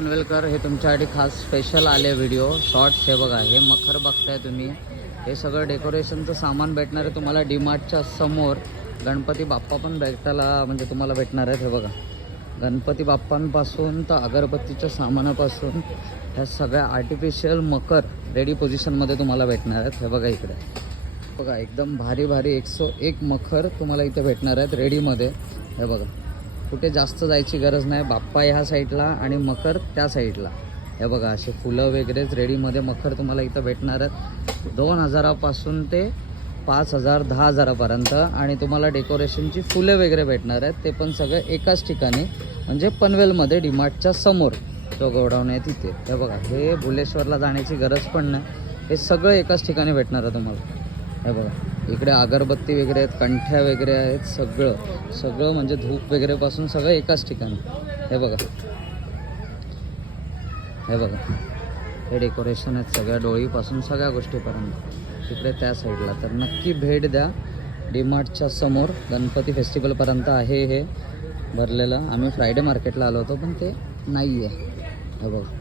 पनवेलकर हे तुमच्यासाठी खास स्पेशल आले व्हिडिओ शॉर्ट्स. हे बघा, हे मखर बघताय तुम्ही. हे सगळं डेकोरेशनचं सामान भेटणार आहे तुम्हाला डीमार्टच्या समोर. गणपती बाप्पा पण भेटायला म्हणजे तुम्हाला भेटणार आहेत. हे बघा, गणपती बाप्पांपासून तर अगरबत्तीच्या सामानापासून ह्या सगळ्या आर्टिफिशियल मकर रेडी पोझिशनमध्ये तुम्हाला भेटणार आहेत. हे बघा इकडे बघा, एकदम भारी भारी 101 मखर तुम्हाला इथे भेटणार आहेत रेडीमध्ये. हे बघा, कुठे जास्त जायची गरज नाही. बाप्पा ह्या साईडला आणि मकर त्या साईडला. हे बघा, असे फुलं वगैरेच रेडीमध्ये मखर तुम्हाला इथं भेटणार आहेत. 2000पासून ते 5000 10,000पर्यंत. आणि तुम्हाला डेकोरेशनची फुले वगैरे भेटणार आहेत. ते पण सगळे एकाच ठिकाणी म्हणजे पनवेलमध्ये डीमार्टच्या समोर जो गोडाऊन आहे तिथे. हे बघा, हे भुलेश्वरला जाण्याची गरज पण नाही. हे सगळं एकाच ठिकाणी भेटणार आहे तुम्हाला. हे बघा, इकडे अगरबत्ती वगैरे आहेत, कंठ्या वगैरे आहेत, सगळं म्हणजे धूप वगैरेपासून सगळं एकाच ठिकाणी. हे बघा, हे बघा, हे डेकोरेशन आहेत सगळ्या डोळीपासून सगळ्या गोष्टीपर्यंत तिकडे त्या साईडला. तर नक्की भेट द्या. डीमार्टच्या समोर गणपती फेस्टिवलपर्यंत आहे हे भरलेलं. आम्ही फ्रायडे मार्केटला आलो होतो पण ते नाही आहे. हे बघा.